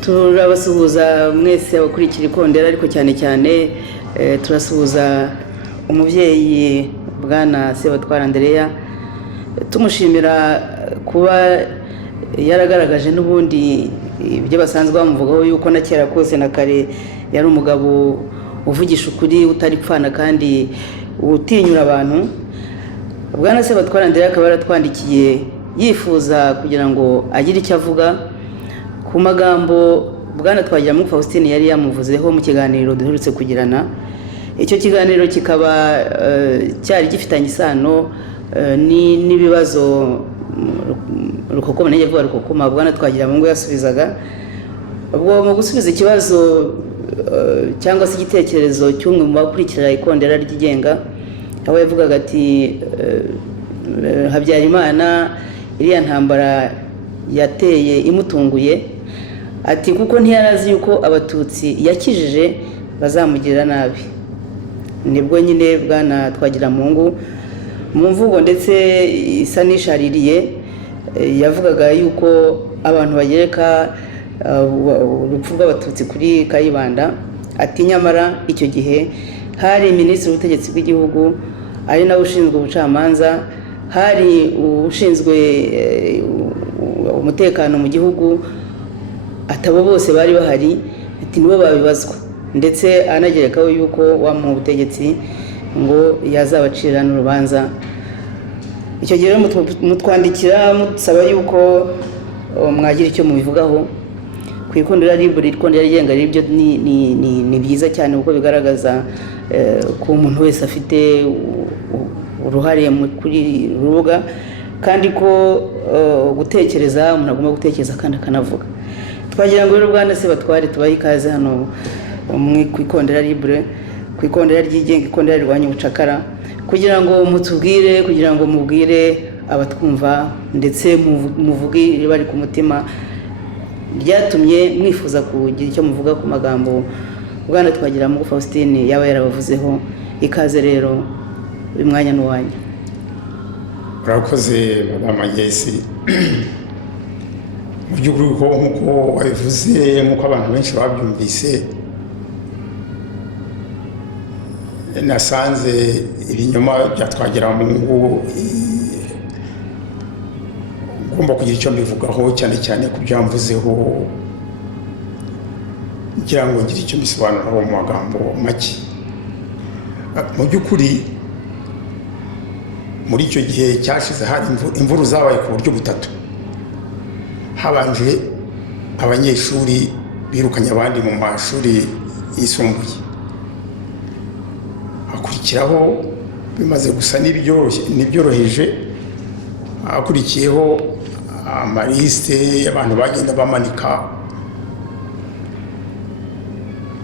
turabasuhuza mwese abakurikira ikondera ariko cyane cyane turasuhuza umubyeyi bwana Sebatwara Andrea tumushimira kuba yaragaragaje n'ubundi ibyo basanzwe bamuvugaho yuko na kera kose na kare yari umugabo uvugisha ukuri utaripfana kandi utinyura abantu. Bwana Sebatwara Andrea akaba yaratwandikiye yifuza kugira ngo agire icyo avuga ku magambo bwana Twagiramungu Faustin yari yamuvuzeho mu kiganiro duherutse kugirana. Icyo kiganiro kikaba cyari gifitanye isano n'ibibazo rukokoma nenge vuba rukokoma bwana Twagiramungu yasubizaga. Ubwo mu gusubiza ikibazo cyangwa se igitekerezo cy'umwe mu bakurikira ikondera ryigenga aho yavugaga ati Habyarimana iriya ntambara yateye imutunguye ati kuko ntiyarazi yuko abatutsi yakijije bazamugirira nabi. Nibwo nyine bwana Twagiramungu mu mvugo ndetse isa nishaririye yavugaga yuko abantu bagereka urupfu rw'abatutsi kuri Kayibanda ati nyamara icyo gihe hari minisitiri w'ubutegetsi bw'igihugu ari nawe ushinzwe ubucamanza, hari ushinzwe umutekano mu gihugu, atabo bose bari bahari ati nibo babibazwa ndetse anagerekaho yuko wamuha ubutegetsi ngo yazabacira n'urubanza. Icyo gihe mutwandikira musaba yuko mwagira icyo mubivugaho ku ikondera libre ikondera ryigenga ribyo ni byiza cyane kuko bigaragaza ko umuntu wese afite uruhare kuri rubuga kandi ko gutekereza umuntu agomba gutekereza kandi akanavuga. Twagira ngo rero bwana Sebatware tubahe ikaze hano ku ikondera libre ku ikondera ryigenga ikondera rirwanya ubucakara kugira ngo mutubwire kugira ngo mubwire abatwumva ndetse muvuge bari ku mutima ryatumye mwifuza kugira icyo muvuga ku magambo bwana Twagiramungu Faustin yaba yarabavuzeho. Ikaze rero uyu mwanya n'uwanyu. Urakoze madame Yesi. Mu by'ukuri nk'uko wabivuze nk'uko abantu benshi babyumvise nasanze ibinyoma bya Twagiramungu ngomba kugira icyo mbivugaho cyane cyane ku byamvuzeho ngira ngo ngire icyo mbisobanuraho mu magambo make. Mu by'ukuri muri icyo gihe cyashize hari imvuru zabaye ku buryo butatu. Habanje abanyeshuri birukanye abandi mu mashuri yisumbuye, hakurikiraho bimaze gusa n'ibyoroheje hakurikiyeho amaliste y'abantu bagenda bamanika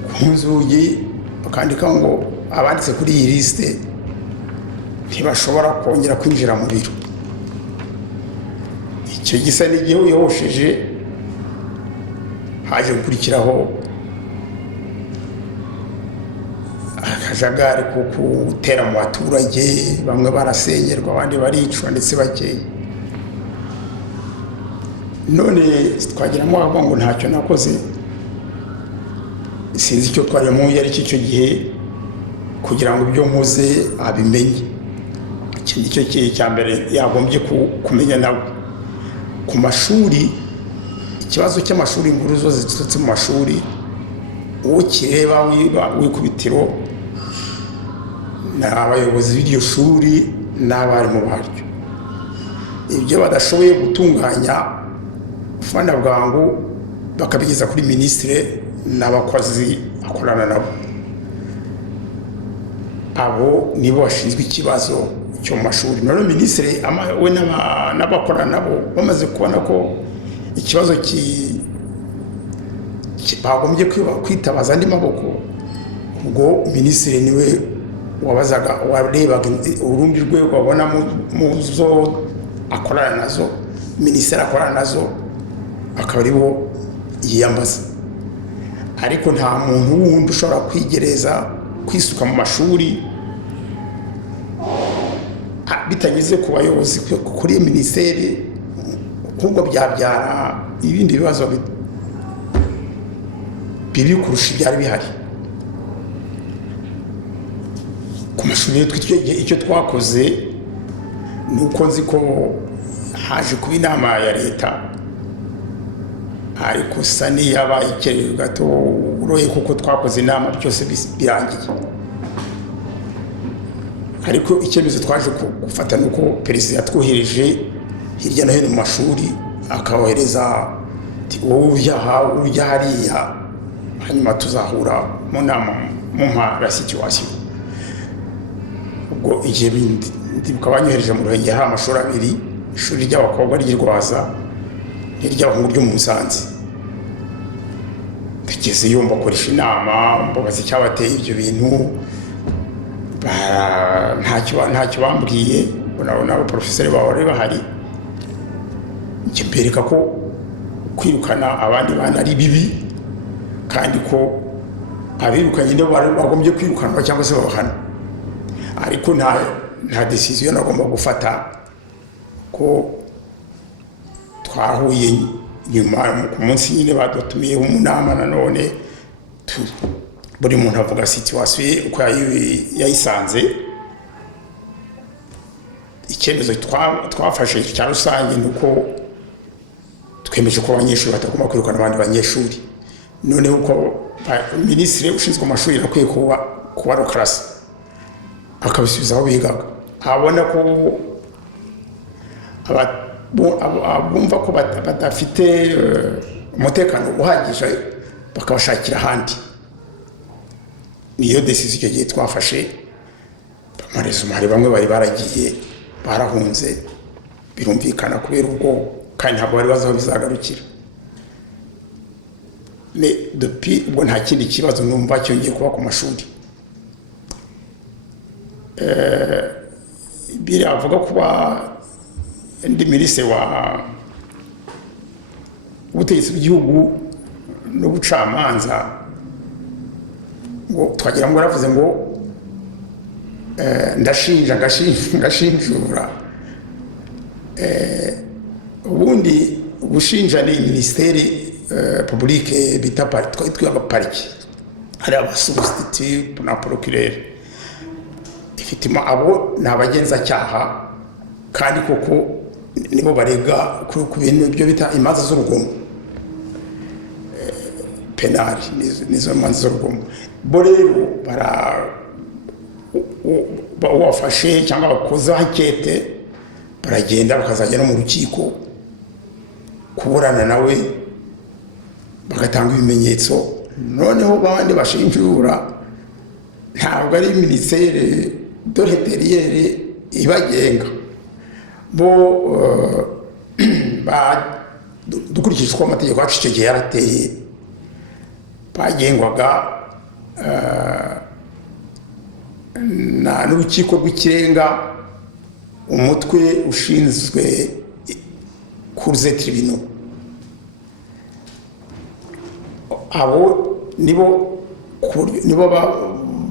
ku nzugi bakandika ngo abanditse kuri iyi liste ntibashobora kongera kwinjira mu biro. Icyo gisa n'igihe yahosheje haje gukurikiraho akajagari ko gutera mu baturage, bamwe barasengerwa abandi baricwa ndetse bakeye. None Twagiramungu avuga ngo ntacyo nakoze, sinzi icyo Twagiramungu yari icyo gihe kugira ngo ibyo nkoze abimenye. Iki nicyo kihe cya mbere yagombye kumenya nawe. Ku mashuri ikibazo cy'amashuri inkuru zose zitutse mu mashuri uwo kireba wikubitiro ni abayobozi b'iryo shuri n'abarimu baryo. Ibyo badashoboye gutunganya fana bwangu bakabigeza kuri minisitiri n'abakozi akorana nabo. Abo nibo bashinzwe ikibazo cyo mu mashuri. None minisitiri we n'abakorana nabo bamaze kubona ko ikibazo bagombye kwitabaza andi maboko, ubwo minisitiri niwe wabazaga warebaga urundi rwego wabona mu zo akorana nazo, minisitiri akorana nazo akaba aribo yiyambaza. Ariko nta muntu wundi ushobora kwigereza kwisuka mu mashuri bitanyuze ku bayobozi kuri minisiteri, ahubwo byabyara ibindi bibazo bibi kurusha ibyari bihari ku mashuri. Icyo twakoze ni uko nzi ko haje kuba inama ya leta, ariko sa n'iyabaye ikerewe gato uroye kuko twakoze inama byose birangiye. Ariko icyemezo twaje gufata ni uko perezida yatwohereje hirya no hino mu mashuri, akawohereza wowe ujya hariya, hanyuma tuzahura mu nama mu mpara situwasiyo. Ubwo igihe ndibuka banyohereje mu Ruhengeri hari amashuri abiri, ishuri ry'abakobwa ry'i Rwaza n'iry'abahungu ryo mu Musanze. Ndagezeyo mbakoresha inama, mbabaza icyabateye ibyo bintu, ntacyo bambwiye. N'abaporofeseri babo bari bahari, njye mbereka ko kwirukana abandi bana ari bibi, kandi ko abirukanye nibo bagombye kwirukanwa cyangwa se babahana. Ariko nta decision nagomba gufata, ko twahuye nyuma ku munsi nyine badutumiyeho mu nama. Nanone buri muntu avuga situation uko yayisanze. Icyemezo twafashe cya rusange ni uko twemeje ko abanyeshuri batagomba kwirukana abandi banyeshuri. None uko minisitiri ushinzwe amashuri akwiye kuba rukarasa, akabisubiza aho bigaga, abona ko abumva ko badafite umutekano uhagije bakabashakira ahandi. Niyo decision icyo gihe twafashe. Amarezo hari bamwe bari baragiye barahunze, birumvikana kubera ubwo, kandi ntabwo bari bazi aho bizagarukira. Depuis ubwo nta kindi kibazo numva cyongeye kuba ku mashuri. Biravuga kuba ndi minisitiri w'ubutegetsi bw'igihugu n'ubucamanza, ngo twagira ngo yaravuze ngo ngashinjura. Ubundi gushinja ni minisiteri publique bita twitwa pariki, hari abasubstitut na procureur. Effectivement abo ni abagenzacyaha, kandi koko nibo barega ku bintu byo bita imanza z'urugomo penali, nizo imanza z'urugomo. Bo rero wafashe cyangwa bakoze ankete, baragenda bakazajya no mu rukiko kuburana nawe, bagatanga ibimenyetso. Noneho bandi bashinjura ntabwo ari minisiteri de l'Intérieur ibagenga, bo dukurikije uko amategeko yacu icyo gihe yarateye, bagengwaga n'urukiko rw'ikirenga, umutwe ushinzwe cours et tribunaux. Abo nibo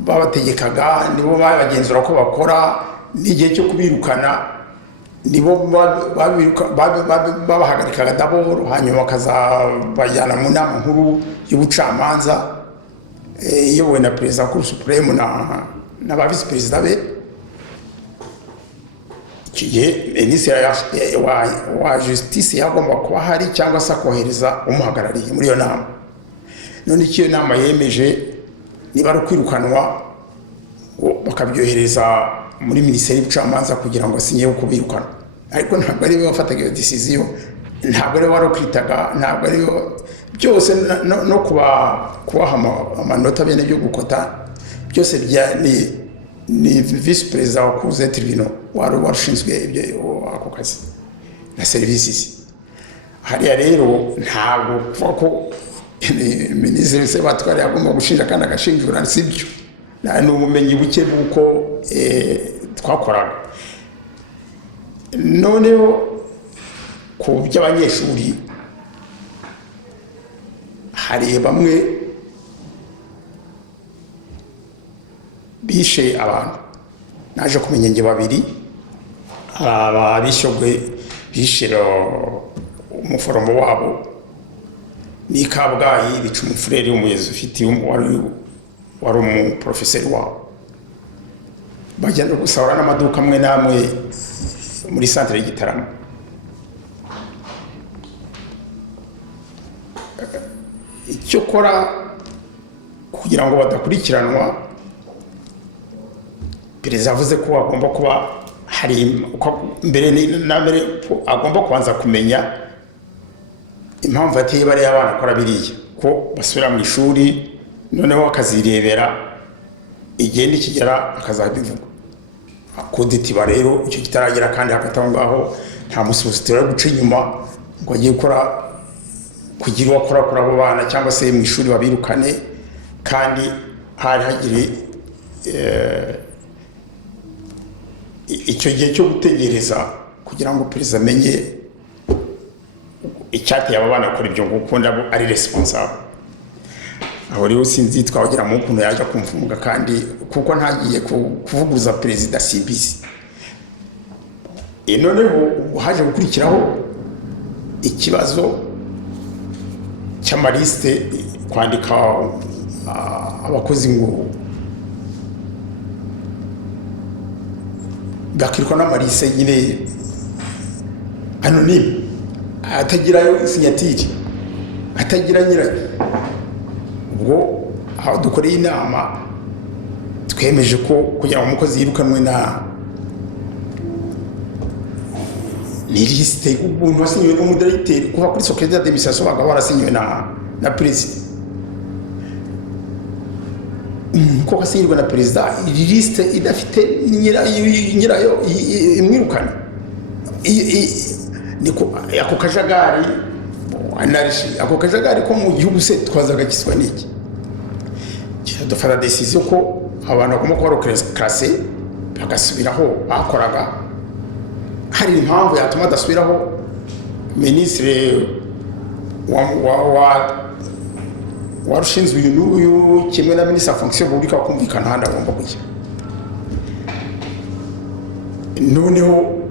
babategekaga, nibo babagenzura ko bakora. N'igihe cyo kubirukana nibo babahagarikaga d'abord, hanyuma bakazabajyana mu nama nkuru y'ubucamanza iyobowe na perezida wa Cour supreme na ba visi perezida be. Icyo gihe minisitiri wa justice yagomba kuba hari, cyangwa se akohereza umuhagarariye muri iyo nama. None icyo nama yemeje niba ari ukwirukanwa, bakabyohereza muri minisiteri y'ubucamanza kugira ngo asinyeho kubirukana. Ariko ntabwo ari bo bafataga iyo decision, ntabwo ari bo barokwitaga, ntabwo ari byose no kubaha amanota bene byo gukota byose ni visi perezida wa Cour et tribunaux wari washinzwe ibyo ako kazi na services. Hariya rero ntabwo kuvuga ko minisitiri Sebatware agomba gushinja kandi agashinjura, sibyo. Ni ubumenyi buke bw'uko twakoraga. Noneho ku by'abanyeshuri, hari bamwe bishe abantu. Naje kumenya nge babiri, abishogwe bishe umuforomo wabo ni Kabgayi bica umufurere w'umuyezi ufite wari umuprofeseri wabo, bajya no gusahura n'amaduka amwe n'amwe muri santere y'Igitarama. Icyo kora kugira ngo badakurikiranwa, perezida yavuze ko agomba kuba hari mbere na mbere agomba kubanza kumenya impamvu ateye bariya abana akora biriya, ko basubira mu ishuri noneho akazirebera igihe nikigera akazabivuga. Koditiba rero icyo kitaragera, kandi hagati aho ngaho nta musositeri wo guca inyuma ngo agiye gukora kugira uwo akora kuri abo bana cyangwa se mu ishuri babirukane, kandi hari hagiri icyo gihe cyo gutegereza kugira ngo perezida amenye icyateye aba bana gukora ibyo nguko ari responsable. Aho rero sinzi twagira mu kuntu yajya kumfunga, kandi kuko ntagiye kuvuguza perezida simbizi. Noneho haje gukurikiraho ikibazo cy'amaliste, kwandika abakozi ngo bakirwa n'amaliste nyine anonyme, atagirayo sinyatire, atagira nyirayo. Ubwo aho dukoreye inama twemeje ko kugira ngo umukozi yirukanwe ni liste y'ubuntu wasinyiwe n'umudirecteur kuva kuri secrétaire d'administration bagaba warasinyiwe na perezida. Ko kasinyirwa na perezida, iyi liste idafite nyirayo imwirukana, niko ako kajagari anarshi, ako kajagari ko mu gihugu se twazaga kiswa niki. Dufata decision ko abantu bagomba kuba classé bagasubiraho bakoraga. Hari impamvu yatuma adasubiraho, ministre warushinzwe uyu kimwe na ministre fonction publique bakumvikana handi agomba kujya. Noneho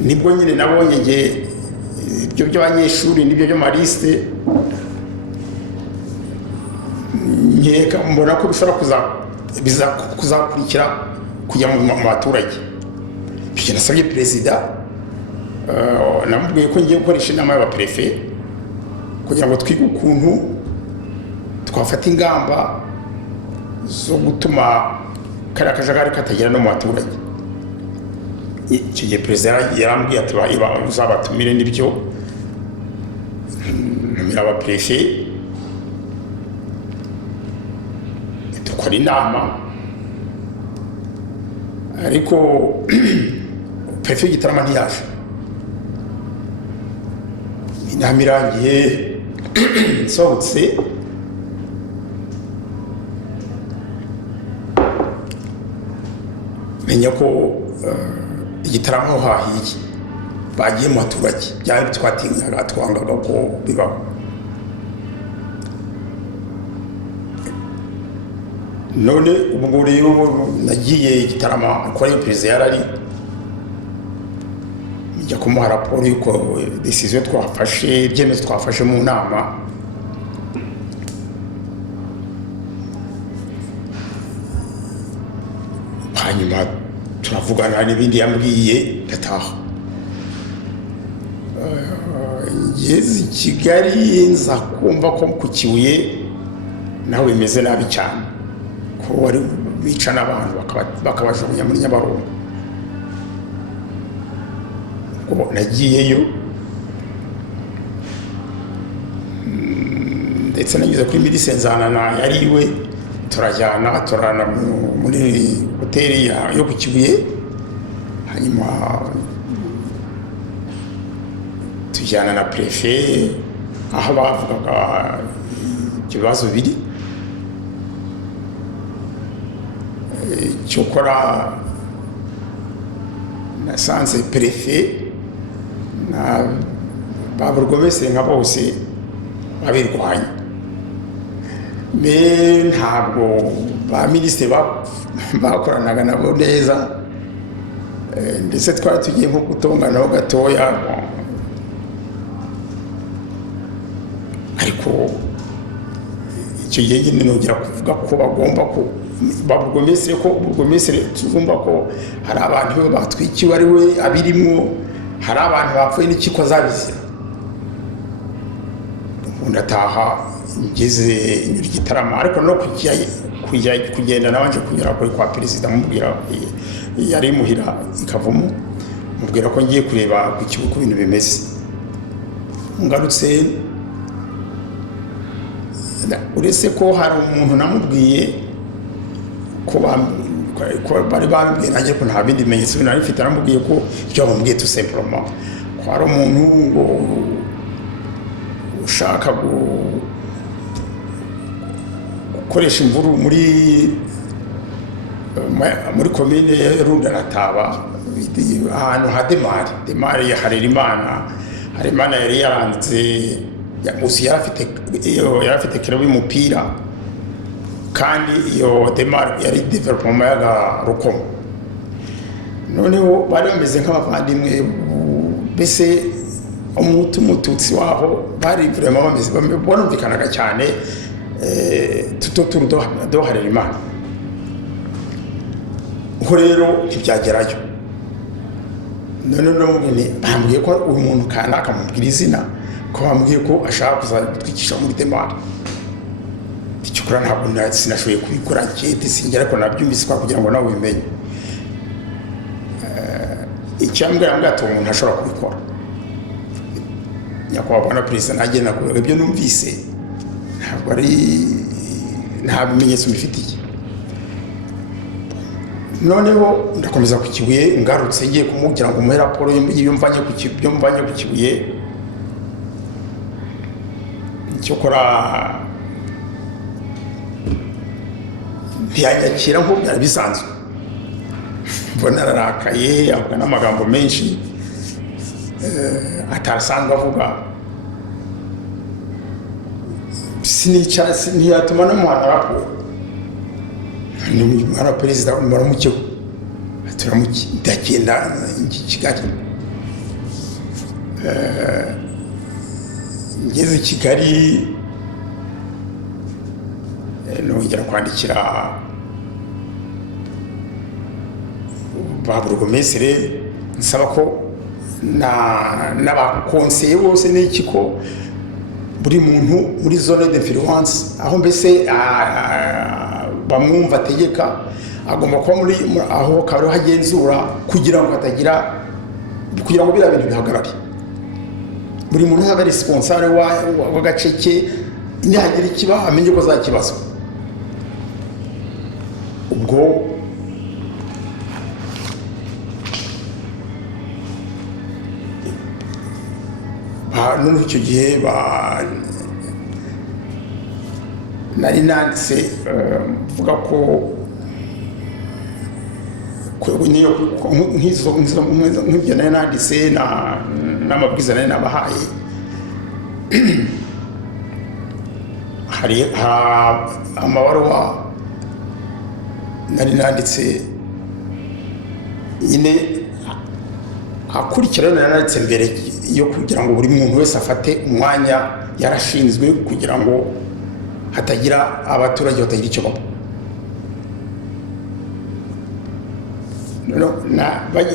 nibwo nyine nabonye nge ibyo by'abanyeshuri n'ibyo by'amaliste nkeka mbona ko bishobora kuzakurikira kujya mu baturage. Bityo nasabye perezida, namubwiye ko ngiye gukoresha inama y'abaprefe kugira ngo twige ukuntu twafata ingamba zo gutuma kariya kajagari katagera no mu baturage. Icyo gihe perezida yarambwiye ati uzabatumire, n'ibyo ntumira abaprefe dukora inama. Ariko prefe y'Igitarama ntiyaje. Inama irangiye nsohotse menya ko Igitarama aho hahiye bagiye mu baturage, byari twatinyaga twangaga ko bibaho. None ubwo rero nagiye Igitarama kwa perezida yarari, njya kumuha raporo y'uko decision twafashe, ibyemezo twafashe mu nama. Hanyuma turavugana n'ibindi yambwiye ndataha. Ngeze i Kigali nza kumva ko ku Kibuye naho bimeze nabi cyane, ko wari bica n'abantu bakabajugunya muri Nyabarongo. Ubwo nagiyeyo ndetse nageze kuri Medecins Nzanana yari iwe, turana muri hoteli yo ku Kibuye. Hanyuma tujyana na prefe aho bavugaga ibibazo biri. Cyokora nasanze prefe na baburgomese nka bose babirwanya. Ntabwo ba ministre bakoranaga nabo neza, ndetse twari tugiye nko gutonganaho gatoya. ariko icyo gihe nyine nongera kuvuga ko bagomba ko baburugomesire ko uburugomesire tuzumva ko hari abantu batwikiwe ari we abirimo, hari abantu bapfuye n'ikiko zabizira. Ndataha ngeze nyura Gitarama, ariko no kugenda nabanje kunyura kuri kwa perezida mubwira yari muhira ikavumo, mubwira ko ngiye kureba ku kibuga ibintu bimeze. Ngarutse uretse ko hari umuntu namubwiye ko bari bambwiye nanjye ko nta bindi bimenyetso nari mfite, namubwiye ko icyo bamubwiye tout simplement ko hari umuntu ngo ushaka gukoresha imvuru muri komine Runda na Taba ahantu ha Demari ya Harerimana yari yaranditse gusa yari afite kero y'umupira, kandi iyo Demari yari development y'aga Rukomo. Noneho bari bameze nk'abavandimwe, mbese umuhutu umututsi waho bari vraiment bameze bonumvikanaga cyane, tutoturu do Harerimana. Uko rero ntibyagerayo. None bambwiye ko uyu muntu kanaka mubwira izina, ko bambwiye ko ashaka kuzatwikisha muri Demari. Icyukura ntabwo sinashoboye kubikora cyete singera ko nabyumvise kwa kugira ngo nawe ubimenye. Icyambwira ngato umuntu ashobora kubikora. Nyakubahwa na perezida nagenda ko ibyo numvise ntabwo ari nta bimenyetso bifitiye. Noneho ndakomeza ku Kibuye, ngarutse ngiye kumubwira ngo umuhe raporo y'ibyo mvanye ku Kibuye. Cyokora ntiyanyakira nko byari bisanzwe, mbona ararakaye, avuga n'amagambo menshi atarasanzwe avuga. Ntiyatuma namuhana raporo. Mwana perezida muramukeho, ndagenda Kigali. Ngeze Kigali nongera kwandikira baburugomesire nsaba ko n'abakonseye bose n'ikiko buri muntu muri zone d'influence aho mbese bamwumva ategeka agomba kuba muri aho kabari hagenzura kugira ngo biriya bintu bihagarare. Buri muntu aba responsable w'agace ke, nihagira ikiba amenye ko azakibazwa. Ubwo none icyo gihe nari nanditse mvuga ko nk'ibyo nari nanditse n'amabwiriza nari nabahaye. Hari amabaruwa nari nanditse nyine akurikirana, nari nanditse mbere yo kugira ngo buri muntu wese afate umwanya yarashinzwe kugira ngo hatagira abaturage batagira icyo baba.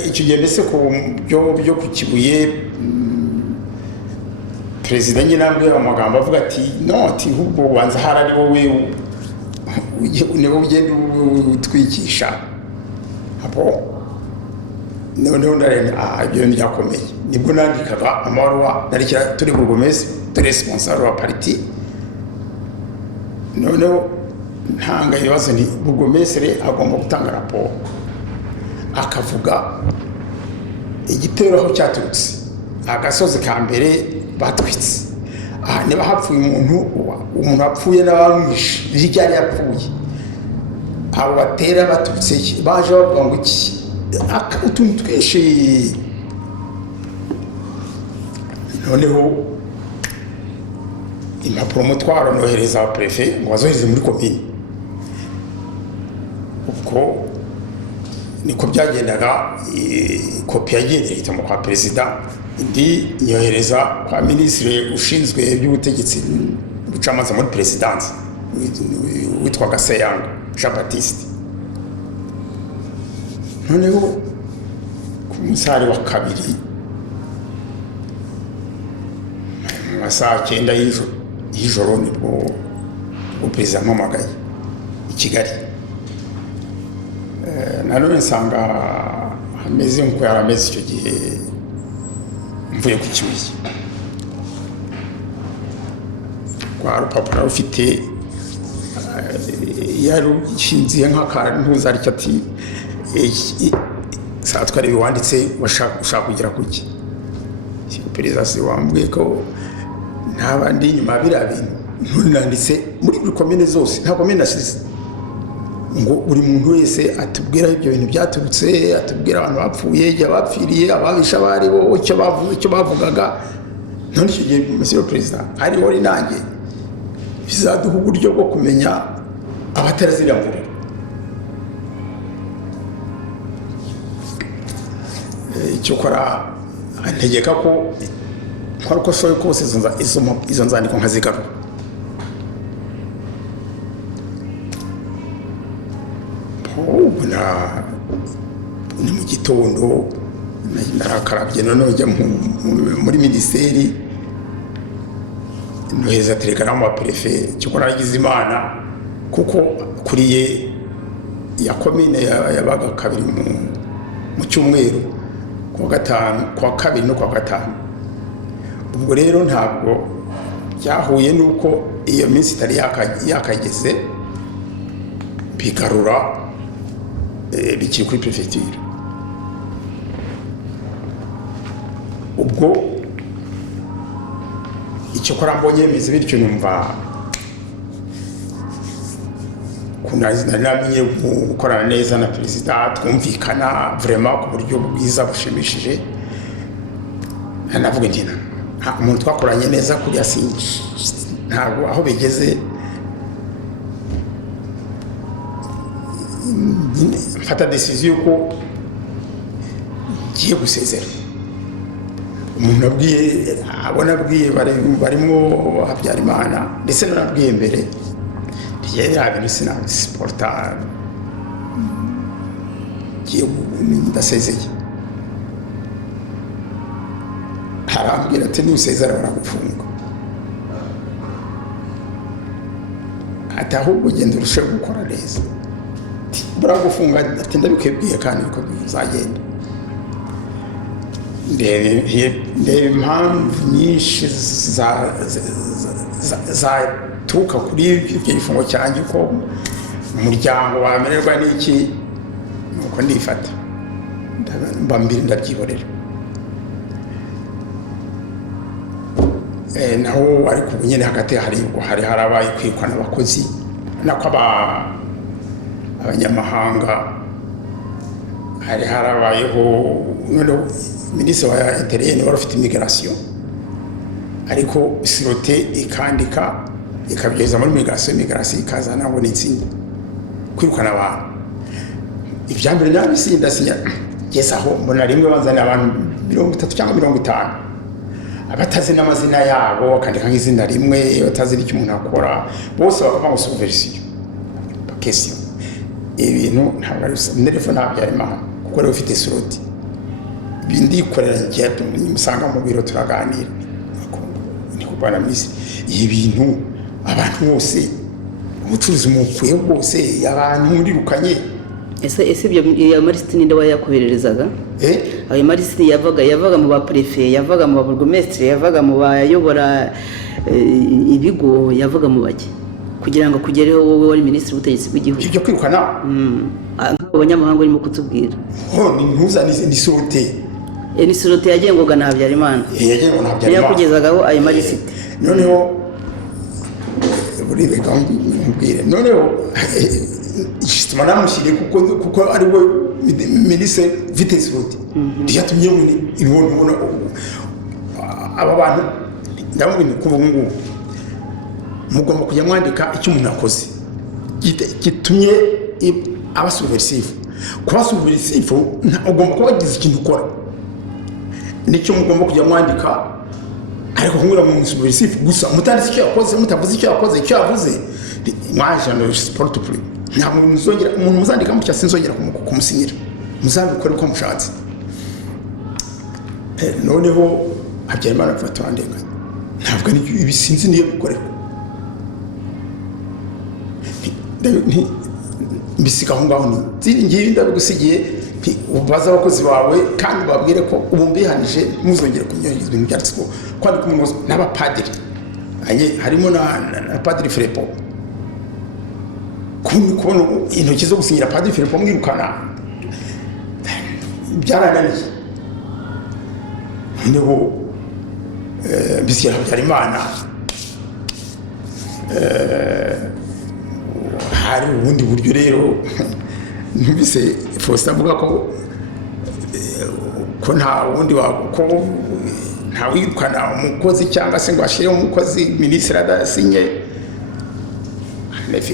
Icyo gihe mbese ku byo ku Kibuye perezida nyine ambwira amagambo avuga ati ati ahubwo ubanza hari ari wowe niwo ugenda utwikisha. Noneho ndareba ibyo byakomeye, nibwo nandikaga amabaruwa narikira turi burugomesire, turi responsable wa parti. Noneho ntanga ibibazo ni burugomesire agomba gutanga raporo, akavuga igitero aho cyaturutse, agasozi ka mbere batwitse, niba hapfuye umuntu apfuye n'abamwishe ryari yapfuye, abo batera baturutse baje bavuga ngo iki utuntu twinshi. Noneho impapuro mutwaro nohereza prefe ngo bazohereze muri komine. Ubwo niko byagendaga. Kopi yagendera ihitamo kwa perezida, indi nyohereza kwa minisitiri ushinzwe iby'ubutegetsi bucamanza muri perezidansi witwaga Seyanga Jean Baptiste. noneho ku musari wa kabiri mu saa 9 y'ijoro nibwo perezida ampamagaye i Kigali. Nanone nsanga hameze nk'uko yari ameze icyo gihe mvuye ku Kibuye. Kwa rupapuro rufite yarushinziye nk'akantuza ariko ati saa twari wanditse ushaka kugira kuki. Perezida se wambwiye ko ntabandi nyuma biriya bintu ntunanditse muri buri komine zose, nta komine nasize, ngo buri muntu wese atubwira ibyo bintu byaturutse, atubwira abantu bapfuye, igihe bapfiriye, ababisha bari bo icyo bavugaga. None icyo gihe Monsieur Perezida ariho ari nanjye, bizaduha uburyo bwo kumenya abatarazira mvura. Icyo kora antegeka ko nkora uko ashoboye kose izo nzandiko nkazigarura. Ni mu gitondo narakarabye, noneho njya muri minisiteri noheza telegaramu wa perefe. Cyo naragize imana kuko kuriye ya komine yabaga kabiri mu cyumweru, kuwa gatanu, kuwa kabiri no kuwa gatanu. Ubwo rero ntabwo byahuye nuko iyo minsi itari yakageze bigarura bikiri kuri prefecture. Ubwo icyo kora mbonye meze bityo numva namenye gukorana neza na perezida, twumvikana vraiment ku buryo bwiza bushimishije. Navuga nti umuntu twakoranye neza kuri asinji ntabwo aho bigeze mfata decision ko ngiye gusezera. Umuntu abwiye barimo Habyarimana ndetse n'abwiye mbere yari ibintu sinabisiporta, ngiye ndasezeye. Harambwira ati nusezera baragufunga, ati ahubwo ugenda urusheho gukora neza. Baragufunga ati ndabikubwiye kandi uko bizagenda. Ndebe impamvu nyinshi zaturuka kuri ibyo gifungo cyanjye, ko umuryango wamererwa n'iki, nuko ndifata mbambiri ndabyihorera. Naho ariko ubu nyine hagati hari harabaye kwikwa n'abakozi nako abanyamahanga, hari harabayeho noneho minisitiri wa interieur wari ufite immigration, ariko sirote ikandika ikabyeza muri immigration ikazana ngo n'itsinda kwirukana abantu. Ibyambere nabisinda sinya gezaho mbona rimwe banzana abantu 30 cyangwa 50 abatazi n'amazina yabo, akandika nk'izina rimwe, batazi icyo umuntu akora, bose bakavuga ngo subversion bakesio. Ibintu ntabwo ari telefone Habyarimana kuko rero ufite suroti bindi korera ngiye musanga mu biro turaganira ni kubana misi. Ibintu abantu bose umucuruzi mukuye bose abantu murirukanye. Ese ibyo marisiti ninde wayakohererezaga? Ayo marisiti yavaga mu ba prefe, yavaga mu ba burgomestre, yavaga mu bayobora ibigo, yavaga mu bake kugira ngo kugereho wowe wari minisitiri w'ubutegetsi bw'igihugu. Ibyo kwirukana abanyamahanga urimo kutubwira ni ntuzanize ni surute. Ni surute yagengwaga na Habyarimana, yagengwaga na Habyarimana, yakugezagaho ayo marisiti. Noneho buri gahunda mbwire, noneho ishyituma namushyire kuko ari we minisitiri ufite surute. Byatumye ibona aba bantu ndamubwira ko ubu mugomba kujya mwandika icyo umuntu akoze gitumye aba subversive. kuba subversif ugomba kuba wagize ikintu ukora, nicyo mugomba kujya mwandika, ariko kumwira mu subversif gusa mutanditse icyo yakoze, mutavuze icyo yakoze, icyo yavuze mwaje no sport play, nta muntu muzongera, umuntu muzandika mu cyasi nzongera kumusinyira, muzabikore uko mushatse. Noneho Habyarimana afata wandenganya, ntabwo ari ibisinzi niyo bikorera, mbisiga aho ngaho ni ngiye ndabigusigiye, ubaza abakozi bawe kandi babwire ko ubu mbihanije muzongere kunyongeza ibintu byanditswe kwandika umuntu n'abapadiri, harimo na Padiri Filipo, kubona intoki zo gusinyira Padiri Filipo mwirukana byarananiye. Noneho mbisigira Habyarimana, hari ubundi buryo rero numvise Faustin avuga ko nta wundi ko nta wirukana umukozi cyangwa se ngo ashire umukozi minisitiri adasinye.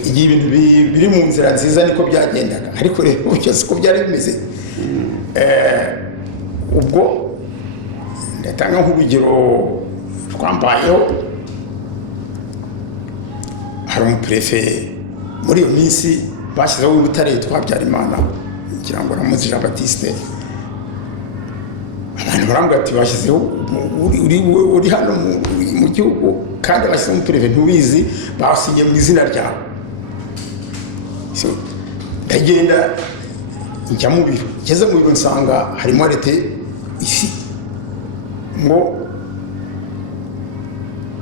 Igihe ibintu biri mu nzira nziza niko byagendaga, ariko rero byose ko byari bimeze. Ubwo ndatanga nk'urugero twambayeho, hari umuprefe muri iyo minsi bashyizeho Butare twa Habyarimana, ngira ngo Ramuzi Jean Baptiste, abantu barambwira ati bashyizeho uri hano mu gihugu kandi bashyizeho umuprefe ntubizi, basinye mu izina ryawe. Ndagenda njya mu biro, ngeze mu biro nsanga harimo arete ici ngo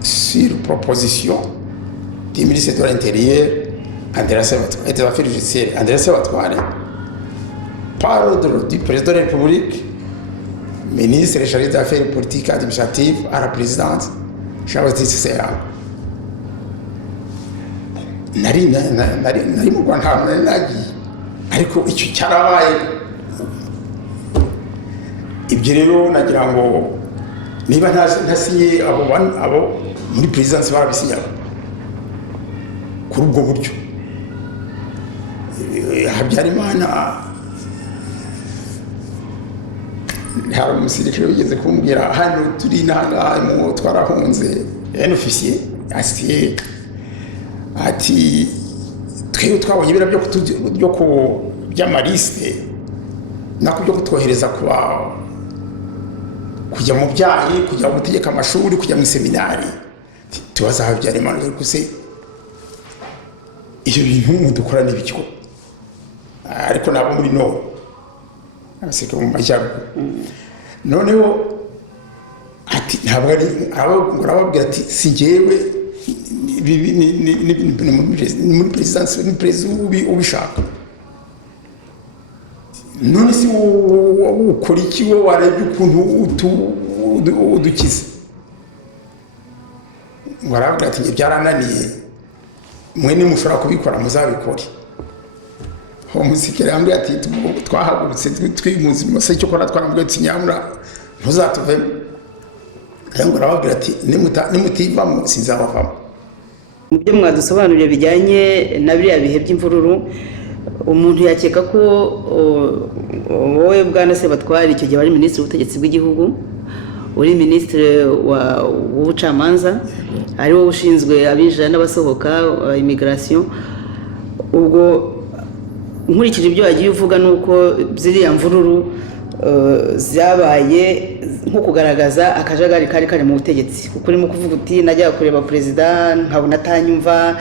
sur proposition du ministre de l'Intérieur André Sebatware et des Affaires judiciaires André Sebatware, par ordre du président de la République, ministre chargé des affaires politiques et administratives à la présidente Jean-Baptiste Seyanga. Nari mu Rwanda nari nagiye, ariko icyo cyarabaye. Ibyo rero nagira ngo niba ntasinye abo muri presidence barabisinyaga kuri ubwo buryo. Habyarimana hari umusirikare wigeze kumbwira hano turi n'ahangaha mu twarahunze, un officier asiye ati twebwe twabonye ibira byo ku by'amaliste nako byo kutwohereza kujya mu byayi, kujya gutegeka amashuri, kujya mu seminari. Tubaza Habyarimana ariko se ibyo bintu mudukora n'ibiki? Ariko nabo muri no aseka mu majyaruguru. Noneho ati ntabwo ari abo arababwira ati si njyewe muri presidence ni president ubishaka. None si ukora iki wowe warebye ukuntu udukize? Warabwira ati njye byarananiye, mwe nimushobora kubikora muzabikore. Umusikere ambwira ati twahagurutse twimunze mose cyo kora twarambwiye ati nyamura ntuzatuvemo. Kandi arababwira ati nimutivamo sinzabavamo. Mu byo mwadusobanuriye bijyanye na biriya bihe by'imvururu, umuntu yakeka ko wowe Bwana Sebatware icyo gihe wari minisitiri w'ubutegetsi bw'igihugu, uri minisitiri w'ubucamanza, ari wowe ushinzwe abinjira n'abasohoka immigration. Ubwo nkurikije ibyo wagiye uvuga nuko ziriya mvururu zabaye nko kugaragaza akajagari kari mu butegetsi, kuko urimo kuvuga uti najya kureba perezida nkabona atanyumva,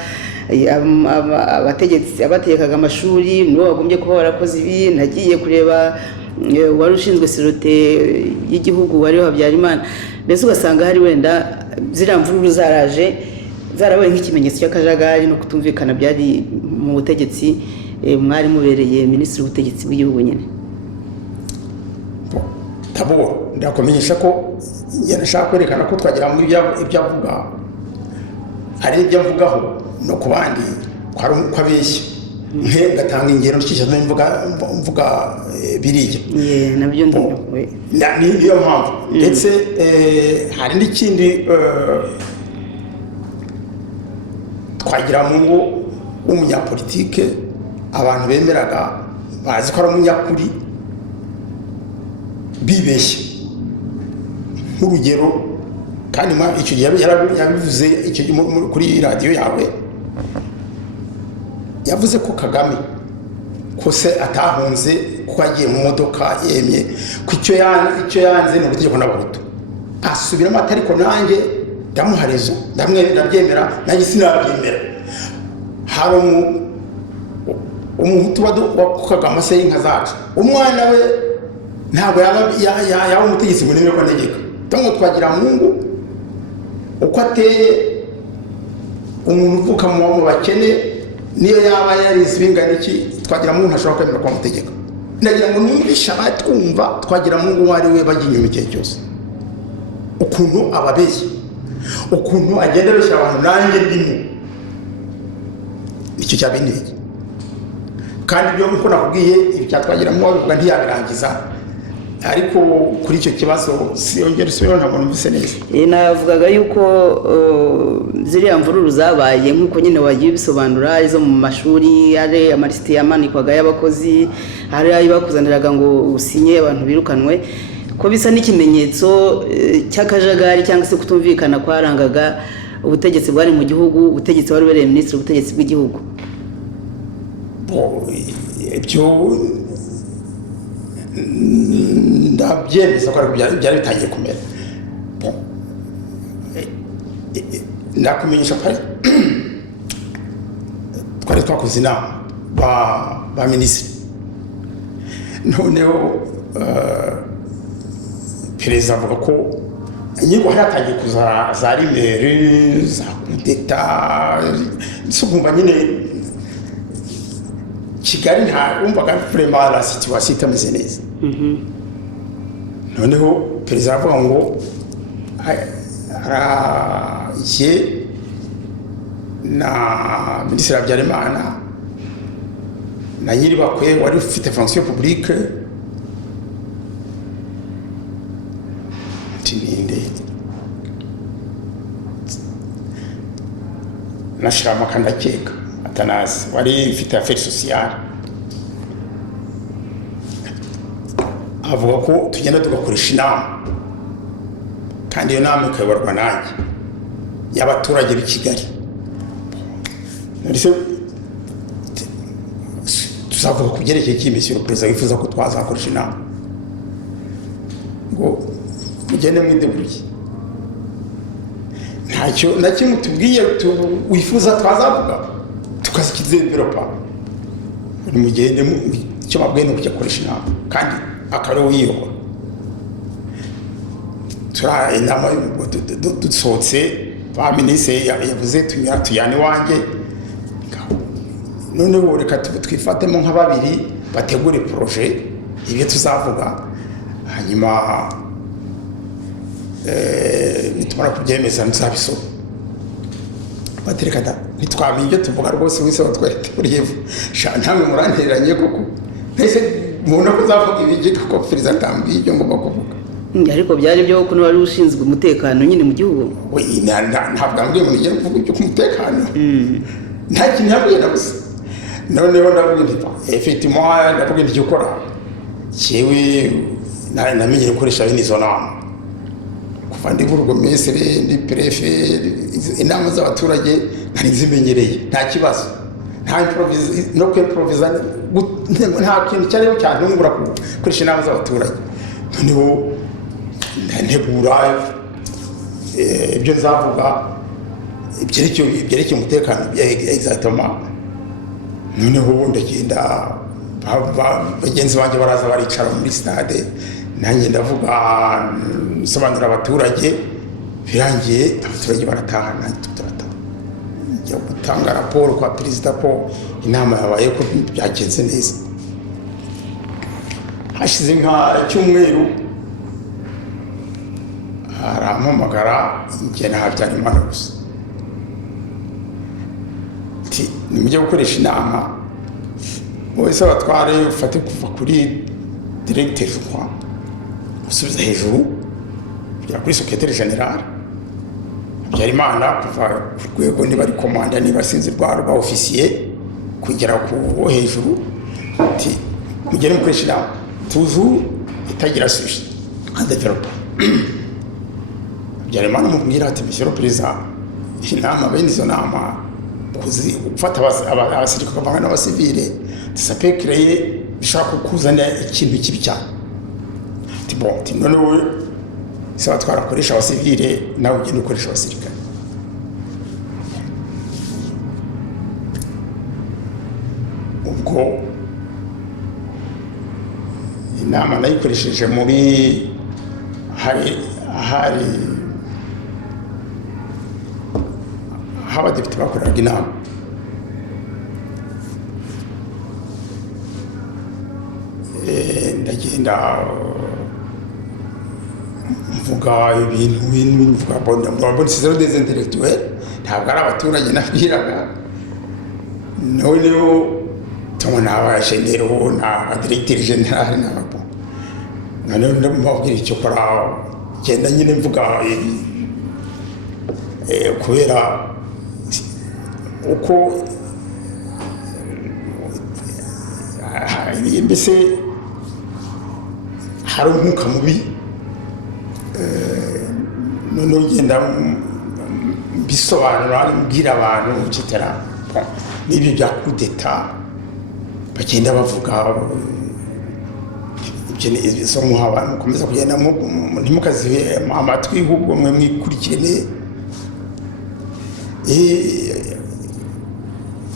abategekaga amashuri nibo bagombye kuba barakoze ibi, nagiye kureba wari ushinzwe sirote y'igihugu wariho Habyarimana. Mbese ugasanga hari wenda ziriya mvururu zarabaye nk'ikimenyetso cy'akajagari no kutumvikana byari mu butegetsi mwari mubereye minisitiri w'ubutegetsi bw'igihugu nyine. Tabo ndakomenyesha ko yanashaka kwerekana ko twagira mu ibyo avuga hari ibyo avugaho no ku bandi ko abeshya, nke gatanga ingero n'icyo mvuga biriya nabyo niyo mpamvu. Ndetse hari n'ikindi twagira mu ngo w'umunyapolitike abantu bemeraga bazi ko ari umunyakuri bibeshye nk'urugero kandi icyo gihe yabivuze kuri radiyo yawe yavuze ko Kagame ko se atahunze kuko agiye mu modoka yemye ko icyo yanze ni ubutegeko n'abahutu asubiramo atariko nanjye ndamuharezo ndabyemera nanjye sinabyemera hari umuhutu wakukaga amase y'inka zacu umwana we ntabwo yaba umutegetsi munini ko ntegeka tango twagira Mungu uko ateye umuntu uvuka mu bakene niyo yaba yarize ibingana iki twagira Mungu ntashobora kwemera kwa mutegeka ndagira ngo numvisha abatwumva twagira Mungu wari we bajya inyuma igihe cyose ukuntu ababeshya ukuntu agenda abeshya abantu nanjye ndimo icyo cyabineye kandi byo nkuko nakubwiye ibyatwagira Mungu bivuga ntiyabirangiza ariko kuri icyo kibazo siyongera usubira ntabwo numvise neza navugaga yuko ziriya mvururu zabaye nkuko nyine wagiye bisobanura izo mu mashuri ari amarisiti yamanikwaga y'abakozi ari ayo bakuzaniraga ngo usinye abantu birukanwe ko bisa n'ikimenyetso cy'akajagari cyangwa se kutumvikana kwarangaga ubutegetsi bwari mu gihugu ubutegetsi wari ubereye minisitiri w'ubutegetsi bw'igihugu ibyo ndabyemeza ko byari bitangiye kumera ndakumenyesha ko twari twakoze inama ba minisitiri noneho perezida avuga ko nyirwa hari hatangiye kuza za rimeri za kudeta nsugumva nyine Kigali ntarumvaga vraiment la situation itameze neza noneho perezida avuga ngo araje na minisitiri Habyarimana na nyiri bakwe wari ufite fonction publique tininde nashirama kandakeka Atanazi wari ufite affaires sociales avuga ko tugenda tugakoresha inama kandi iyo nama ikayoborwa nanjye y'abaturage b'i Kigali ndetse tuzavuga ku byerekeye cy'imisoro perezida wifuza ko twazakoresha inama ngo mugende mwideguye ntacyo na kimwe tubwiye wifuza twazavuga tukazikize developer ni mugende icyo mabwiye no kujya koresha inama kandi akaro wiyobora tura inama dusohotse ba minisitiri yavuze tuyane wanjye noneho reka twifatemo nka babiri bategure projet ibyo tuzavuga hanyuma nitumara kubyemeza nzabisoma baterekana nitwamenye ibyo tuvuga rwose wese watwereteguriye ntamwe murantereranye koko ntese mubona ko uzavuga ibiki kuko perezida atambiye ibyo ngomba kuvuga ariko byari byo kuko wari ushinzwe umutekano nyine mu gihugu ntabwo ambwiye ngo nigere kuvuga ibyo ku mutekano nta kintu yabwiye na gusa noneho ndavuga nti effectivement ndavuga nti ukora cyewe namenye gukoresha bene izo nama kuva ndi burugomestre ndi prefe inama z'abaturage nari zimenyereye nta kibazo nta improvise no kwimproviza nta kintu cyariho cyantungura gukoresha inama z'abaturage noneho ntegura ibyo nzavuga ibyerekeye umutekano exactement noneho ndagenda bagenzi banjye baraza baricara muri stade nanjye ndavuga nsobanura abaturage birangiye abaturage barataha nanjye turataha njya gutanga raporo kwa perezida ko inama yabaye ko byagenze neza hashize nka cyumweru arampamagara njye na Habyarimana gusa nimujye gukoresha inama wese abatware ufate kuva kuri directeur kwa usubiza hejuru kugera kuri secrétaire général Habyarimana kuva ku rwego niba ari komanda niba sinzi rwa officier kugera ku hejuru mugere mukoresha inama toujours itagira sujet en développement Habyarimana mubwira ati monsieur le président inama bene izo nama gufata abasirikare bakavanga n'abasivile ça peut créer bishaka kuzana ikintu kibi cyane ati bon ati none wowe sawa twarakoresha abasivile nawe ugenda ukoresha abasirikare ubwo inama nayikoresheje muri hari abadepite bakoreraga inama ndagenda mvuga ibintu mvuga bon c'est des intellectuels ntabwo ari abaturage nabwiraga noneho tubona abashenero na directeur general n'abo noneho ndamubwira icyo kora genda nyine mvuga kubera uko mbese hari umwuka mubi noneho ugenda bisobanura mbwira abantu etc n'ibyo bya coup d'etat bagenda bavuga ibyo so muhaba mukomeza kugenda ntimukazihe amatwi ahubwo mwe mwikurikirane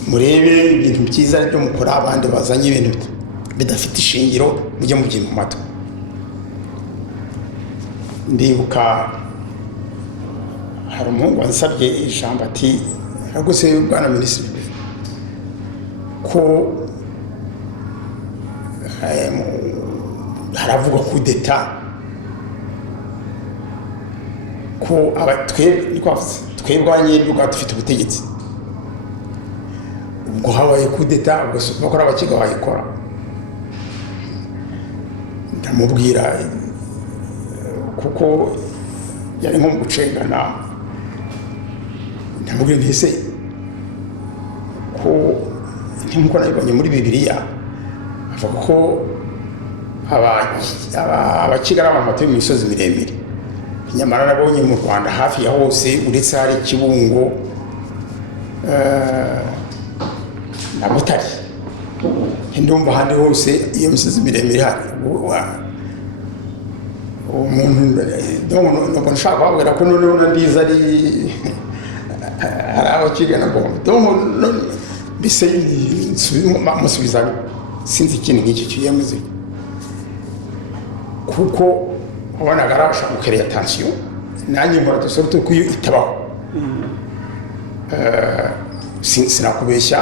murebe ibintu byiza byo mukora abandi bazanye ibintu bidafite ishingiro mujye mujye mu matwi ndibuka hari umuhungu wansabye ijambo ati rwose bwana minisitiri ko haravuga coup d'etat ko twebwanye n'ubwo dufite ubutegetsi ubwo habaye coup d'etat ubwo bakora abakiga bayikora ndamubwira kuko yari nko mu gucengana ndamubwira ntise ko nk'uko nabibonye muri Bibiliya avuga ko abakiga ari abantu batuye mu misozi miremire nyamara nabonye mu Rwanda hafi ya hose uretse hari Kibungo na Butare ndumva ahandi hose iyo misozi miremire hari umuntu nubwo nshaka kubabwira ko noneho ndiza ari abakiga nabwo mbese musubiza sinzi ikintu nk'iki kiyemeze kuko wabonaga arabasha gukerera attention nanjye nkora dusorute ko iyo itabaho sinakubeshya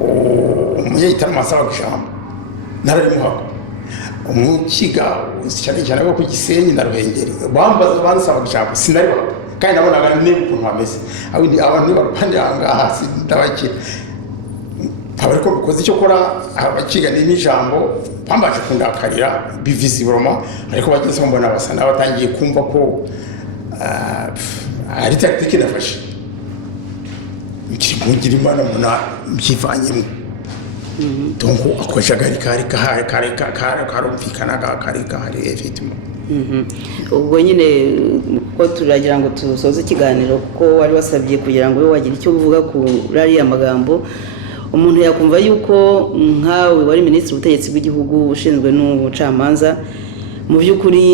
umunyagitari masaba ijambo nararimuhaga umukiga cyane cyane ko ku Gisenyi na Ruhengeri bansaba ijambo sinaribaga kandi nabonaga neza ukuntu hameze abantu barapande ahangaha sindabakira ariko bikoze icyo kora abakiga n'ijambo bambaje kundakarira bivisiblement ariko bageze mbona basa n'abatangiye kumva ko ari tactique nafashe ngira imana muna byivanyemo donc akojagari karumvikanaga kari effectivement ubwo nyine ko turagira ngo tusoze ikiganiro kuko wari wasabye kugira ngo wagira icyo uvuga ku rariya magambo umuntu yakumva yuko nkawe wari minisitiri w'ubutegetsi bw'igihugu ushinzwe n'ubucamanza mu by'ukuri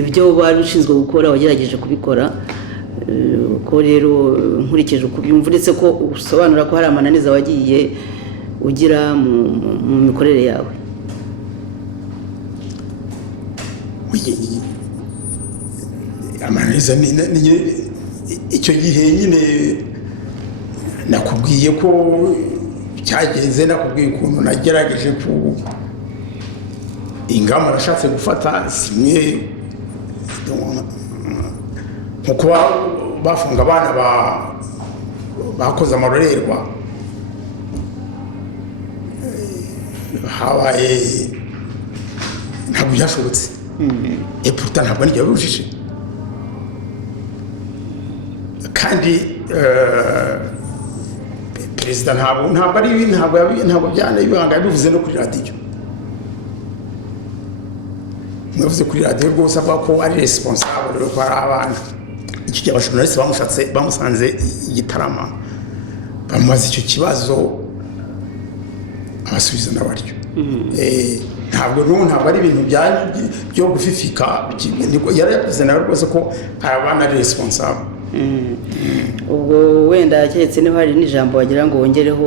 ibyo wari ushinzwe gukora wagerageje kubikora ko rero nkurikije uko byumva uretse ko usobanura ko hari amananiza wagiye ugira mu mikorere yawe amananiza icyo gihe nyine nakubwiye ko cyagenze nakubwiye ukuntu nagerageje ku ingamba nashatse gufata simwe nko kuba bafunga abana bakoze amarorerwa habaye ntabwo byashobotse pourtant ntabwo nijya birujije kandi perezida ntabwo byana ibanga yabivuze no kuri radiyo, mwavuze kuri radiyo rwose avuga ko ari responsable ko ari abana. Icyo gihe abashonaliste bamusanze Gitarama bamubaza icyo kibazo abasubiza n'abaryo. Ntabwo ari ibintu byo gufifika, yari yavuze nawe rwose ko abana ari responsable. Ubwo wenda keretse niba hari n'ijambo wagira ngo wongereho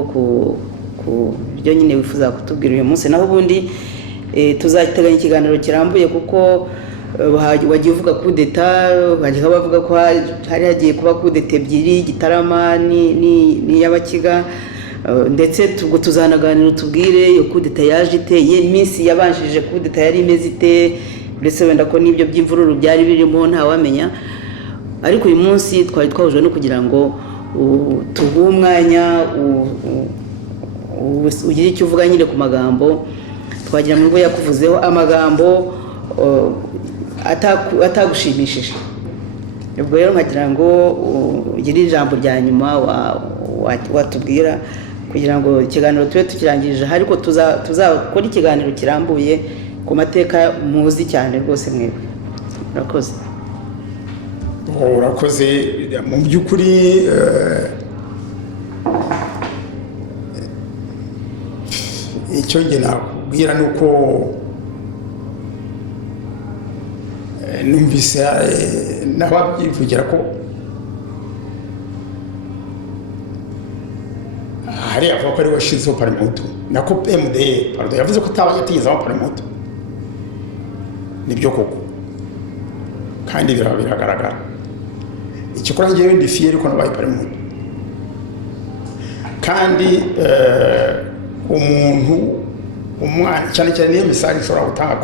ku byo nyine wifuza kutubwira uyu munsi, naho ubundi tuzateganya ikiganiro kirambuye kuko wagiye uvuga kudeta, bagiye bavuga ko hari hagiye kuba kudeta ebyiri, Gitarama n'iy'Abakiga, ndetse tuzanaganira utubwire iyo kudeta yaje iteye, iminsi yabanjije kudeta yari imeze ite, ndetse wenda ko n'ibyo by'imvururu byari birimo ntawamenya. Ariko uyu munsi twari twahujwe no kugira ngo tuhe umwanya ugire icyo uvuga nyine ku magambo twagira ngo yakuvuzeho, amagambo atagushimishije. Ubwo rero nkagira ngo ugire ijambo rya nyuma watubwira kugira ngo ikiganiro tube tukirangirije, ariko tuzakora ikiganiro kirambuye ku mateka muzi cyane rwose mwebwe. Murakoze. Urakoze. Mu by'ukuri icyo njye nakubwira ni uko numvise n'ababyivugira ko hari avuga ko ari washizeho Parmehutu, nako MDR pardon yavuze ko yatigeze aba Parmehutu. Nibyo koko kandi biragaragara. Ikikora ngewe ndi fier ko nabaye Parmehutu, kandi umwana cyane cyane niyo message ishobora gutanga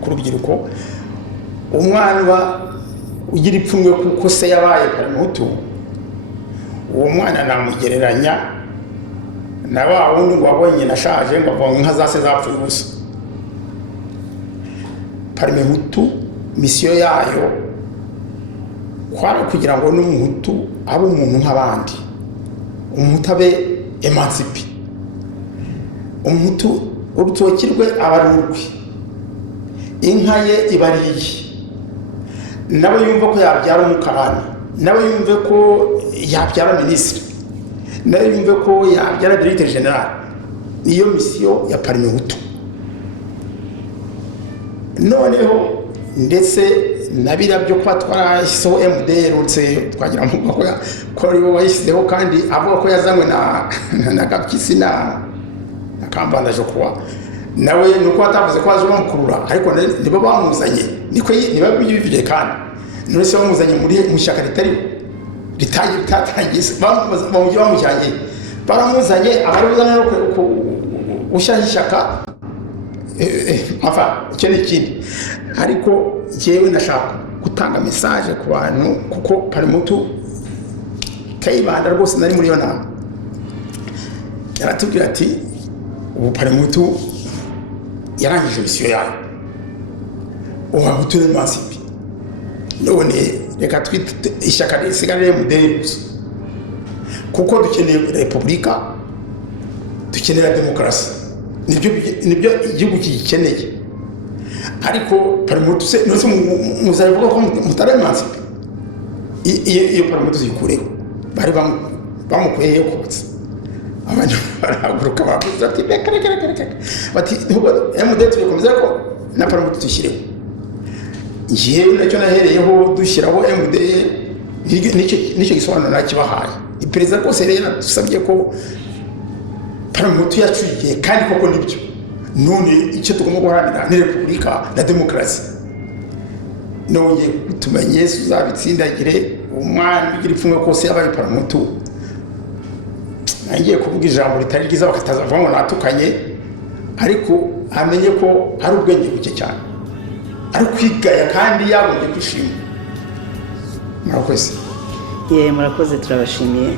ku rubyiruko. Umwana ugira ipfunwe kuko se yabaye Parmehutu, uwo mwana namugereranya na wa wundi ngo wabonye nashaje ngo avanga inka zase zapfuye ubusa. Parmehutu misiyo yayo kwari kugira ngo n'umuhutu abe umuntu nk'abandi, umuhutu abe emancipe, umuhutu urutoki rwe abarurwe, inka ye ibariye, nawe yumva ko yabyara umukarani, nawe yumve ko yabyara minisitiri, nawe yumve ko yabyara directeur general. Niyo misiyo ya Parmehutu. Noneho ndetse nabira byo kwa twarashyizeho MDR uretse twagira ngo ko aribo bayishyizeho, kandi avuga ko yazanywe na Gapyisi na Kambanda Jokuwa, nawe nuko atavuze ko aje bamukurura, ariko nibo bamuzanye, niko niba bivuye, kandi none se bamuzanye mu shyaka ritatangiye bamujyanye, baramuzanye abaruzana no gushyiraho ishyaka. Icyo ni ikindi, ariko njyewe nashaka gutanga message ku bantu, kuko Parmehutu Kayibanda rwose nari muri yo nama yaratubwira ati ubu Parmehutu yarangije misiyo yayo, ubahutu n'emancipe, none reka twite ishyaka risigarire MDR gusa, kuko dukeneye repubulika, dukenera demokarasi, nibyo igihugu kigikeneye. Ariko Parmehutu se nose muzavuga ko mutari emancipe, iyo Parmehutu zikureho bari bamukuyeyo kotsa, abantu barahaguruka bavuze ati bati MDR tubikomeza ko na Parmehutu tuyishyireho. Njyewe nacyo nahereyeho dushyiraho MDR, nicyo gisobanuro nakibahaye. Perezida rwose rero yaradusabye ko Parmehutu yacuye, kandi koko nibyo. None icyo tugomba guharanira ni repubulika na demokarasi. None tumenye Yesu uzabitsindagire, umwana ugira ipfunwe kose yabaye Parmehutu. Nangiye kuvuga ijambo ritari ryiza bakatazavuga ngo natukanye, ariko amenye ko ari ubwenge buke cyane, ari kwigaya kandi yagombye kwishima. Murakoze. Murakoze, turabashimiye.